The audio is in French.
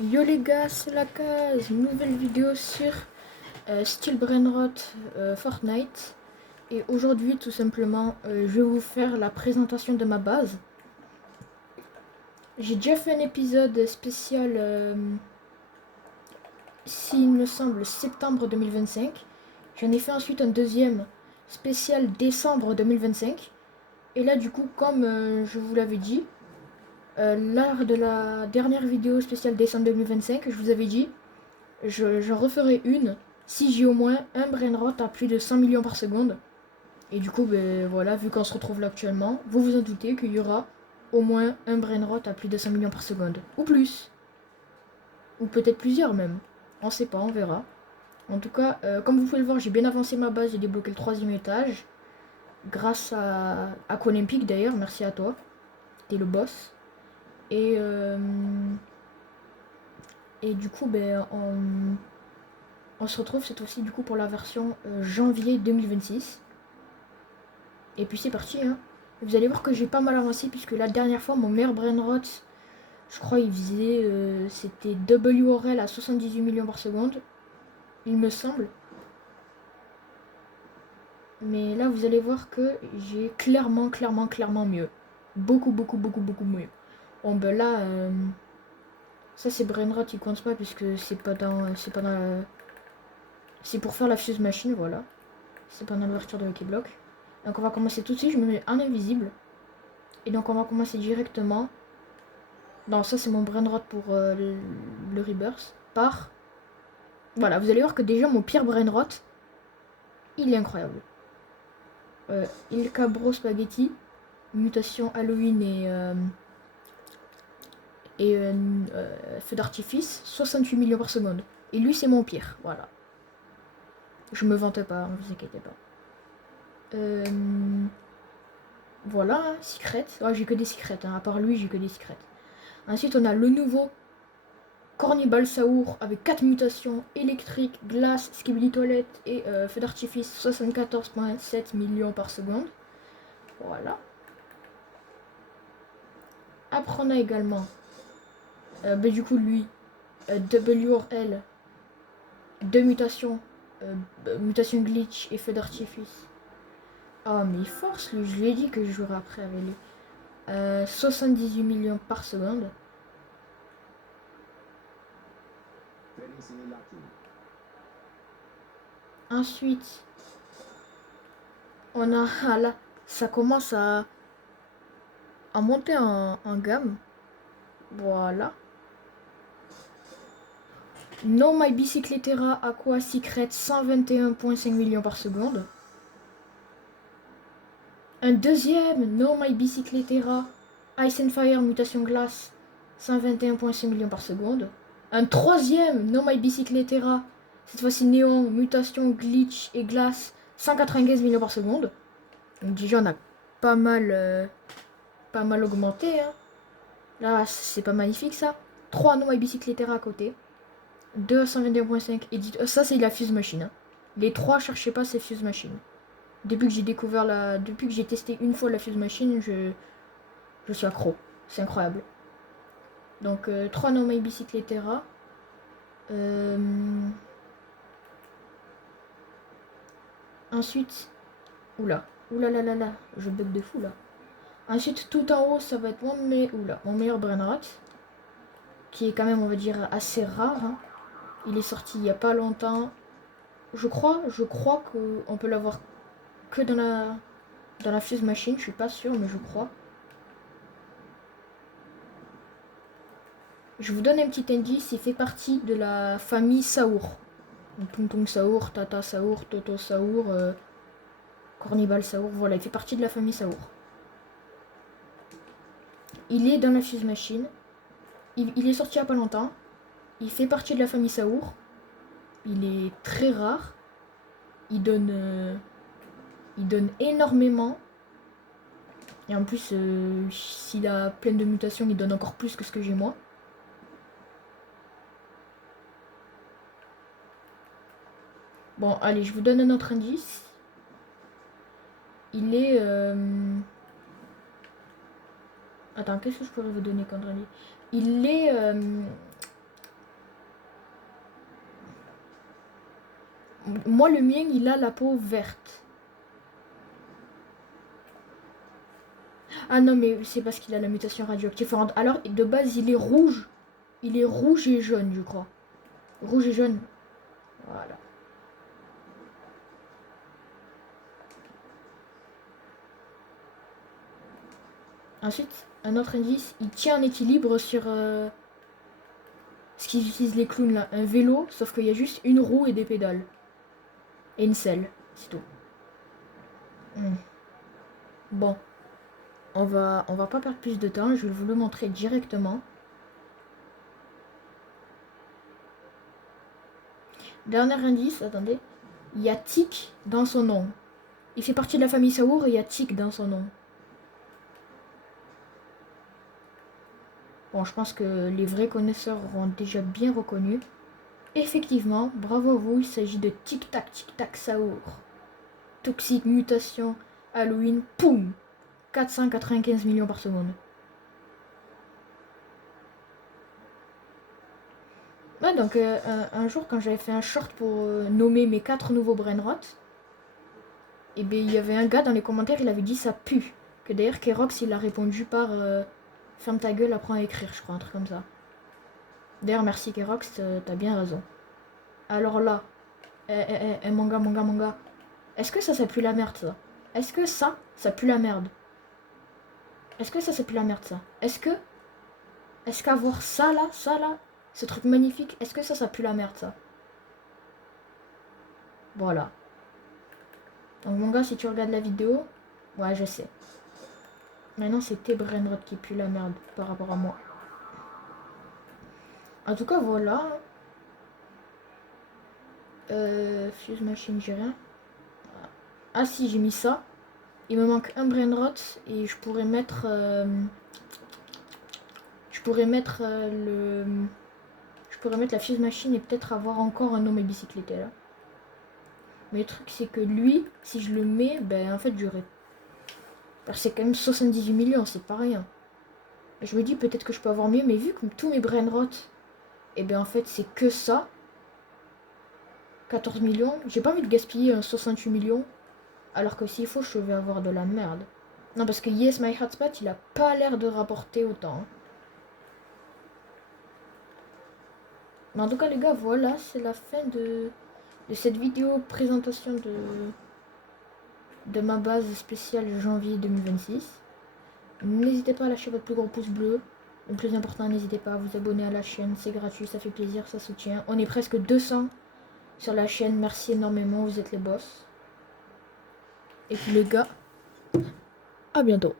Yo les gars, c'est la case, nouvelle vidéo sur Steel Brainrot Fortnite. Et aujourd'hui tout simplement je vais vous faire la présentation de ma base. J'ai déjà fait un épisode spécial, s'il me semble, septembre 2025. J'en ai fait ensuite un deuxième spécial décembre 2025. Et là du coup comme je vous l'avais dit, lors de la dernière vidéo spéciale décembre 2025, je vous avais dit j'en referai une si j'ai au moins un brainrot à plus de 100 millions par seconde. Et du coup, ben voilà, vu qu'on se retrouve là actuellement, vous vous en doutez qu'il y aura au moins un brainrot à plus de 100 millions par seconde. Ou plus. Ou peut-être plusieurs même. On sait pas, on verra. En tout cas, comme vous pouvez le voir, j'ai bien avancé ma base, j'ai débloqué le 3e étage. Grâce à Colympic d'ailleurs, merci à toi. T'es le boss. Et du coup, ben, on se retrouve cette fois-ci du coup pour la version janvier 2026. Et puis c'est parti, hein. Vous allez voir que j'ai pas mal avancé puisque la dernière fois mon meilleur brainrot, je crois il faisait c'était WRL à 78 millions par seconde, il me semble. Mais là vous allez voir que j'ai clairement mieux. Beaucoup mieux. Bon ben là ça c'est brainrot, il compte pas puisque c'est pour faire la fuse machine, voilà. C'est pas dans l'ouverture de Lucky Block. Donc on va commencer tout de suite, je me mets en invisible. Et donc on va commencer directement. Non, ça c'est mon brainrot pour le rebirth. Par. Voilà, vous allez voir que déjà mon pire brainrot, il est incroyable. Il Cabro Spaghetti, mutation Halloween et feu d'artifice, 68 millions par seconde. Et lui c'est mon pire, voilà. Je me vante pas, ne vous inquiétez pas. Voilà, hein, secret. Oh, j'ai que des secrets, hein. À part lui, j'ai que des secrets. Ensuite, on a le nouveau Cornibal Saour avec 4 mutations, électrique, glace, skibidi toilette et feu d'artifice, 74,7 millions par seconde. Voilà. Après on a également, du coup lui, WRL, 2 mutations, mutation glitch et feu d'artifice. Ah mais il force lui, je lui ai dit que je jouerai après avec lui. 78 millions par seconde. Ensuite, on a là, ça commence à monter en gamme. Voilà. No My Bicycletera Aqua Secret, 121,5 millions par seconde. Un deuxième No My Bicycletera Ice and Fire Mutation Glace, 121,5 millions par seconde. Un troisième No My Bicycletera, cette fois-ci Néon Mutation Glitch et Glace, 195 millions par seconde. Donc déjà on a pas mal augmenté, hein. Là c'est pas magnifique ça. 3 No My Bicycletera à côté. 2 à 121,5 edit. Ça c'est la fuse machine, hein. Les 3 cherchez pas ces fuse machine. Depuis que j'ai découvert depuis que j'ai testé une fois la fuse machine, je suis accro. C'est incroyable. Donc 3 No My Bicycletera. Ensuite, oula, là, je bug de fou là. Ensuite, tout en haut, ça va être mon meilleur brainrot, qui est quand même, on va dire, assez rare, hein. Il est sorti il y a pas longtemps. Je crois qu'on peut l'avoir que dans la fuse machine. Je suis pas sûr, mais je crois. Je vous donne un petit indice, il fait partie de la famille Saour. Tonton Saour, Tata Saour, Toto Saour, Cornibal Saour, voilà, il fait partie de la famille Saour. Il est dans la fuse machine. Il est sorti il y a pas longtemps. Il fait partie de la famille Saour. Il est très rare. Il donne énormément. Et en plus, s'il a plein de mutations, il donne encore plus que ce que j'ai moi. Bon, allez, je vous donne un autre indice. Il est... Attends, qu'est-ce que je pourrais vous donner comme indice? Il est... Moi, le mien, il a la peau verte. Ah non, mais c'est parce qu'il a la mutation radioactive. Alors, de base, il est rouge. Il est rouge et jaune, je crois. Rouge et jaune. Voilà. Ensuite, un autre indice, il tient en équilibre sur ce qu'ils utilisent les clowns là. Un vélo, sauf qu'il y a juste une roue et des pédales. Et une selle, c'est tout. Bon, on va pas perdre plus de temps, je vais vous le montrer directement. Dernier indice, attendez. Il y a Tic dans son nom. Il fait partie de la famille Saour et il y a Tic dans son nom. Bon, je pense que les vrais connaisseurs auront déjà bien reconnu. Effectivement, bravo à vous, il s'agit de Tic Tac Saour. Toxique, mutation, Halloween, poum 495 millions par seconde. Ouais, donc un jour, quand j'avais fait un short pour nommer mes 4 nouveaux brainrot, et bien il y avait un gars dans les commentaires, il avait dit ça pue. Que d'ailleurs, Kerox, il a répondu par ferme ta gueule, apprends à écrire, je crois, un truc comme ça. D'ailleurs, merci Kerox, t'as bien raison. Alors là, manga. Est-ce que ça pue la merde, ça? Est-ce que ça pue la merde? Est-ce que ça pue la merde, ça? Est-ce qu'avoir ça là, ce truc magnifique, est-ce que ça pue la merde, ça? Voilà. Donc mon gars, si tu regardes la vidéo, ouais, je sais. Maintenant, c'est tes brainrot qui puent la merde par rapport à moi. En tout cas, voilà. Fuse machine, j'ai rien. Ah si, j'ai mis ça. Il me manque un brainrot et je pourrais mettre... je pourrais mettre Je pourrais mettre la fuse machine et peut-être avoir encore un homme et bicyclette là. Mais le truc, c'est que lui, si je le mets, ben en fait, j'aurais... C'est quand même 78 millions, c'est pas rien. Et je me dis peut-être que je peux avoir mieux, mais vu que tous mes brainrot, et ben en fait, c'est que ça. 14 millions. J'ai pas envie de gaspiller un 68 millions. Alors que s'il faut, je vais avoir de la merde. Non, parce que Yes My Hotspot, il a pas l'air de rapporter autant. Mais en tout cas, les gars, voilà, c'est la fin de cette vidéo présentation de ma base spéciale janvier 2026. N'hésitez pas à lâcher votre plus gros pouce bleu. Le plus important, n'hésitez pas à vous abonner à la chaîne. C'est gratuit, ça fait plaisir, ça soutient. On est presque 200 sur la chaîne. Merci énormément, vous êtes les boss. Et puis les gars, à bientôt.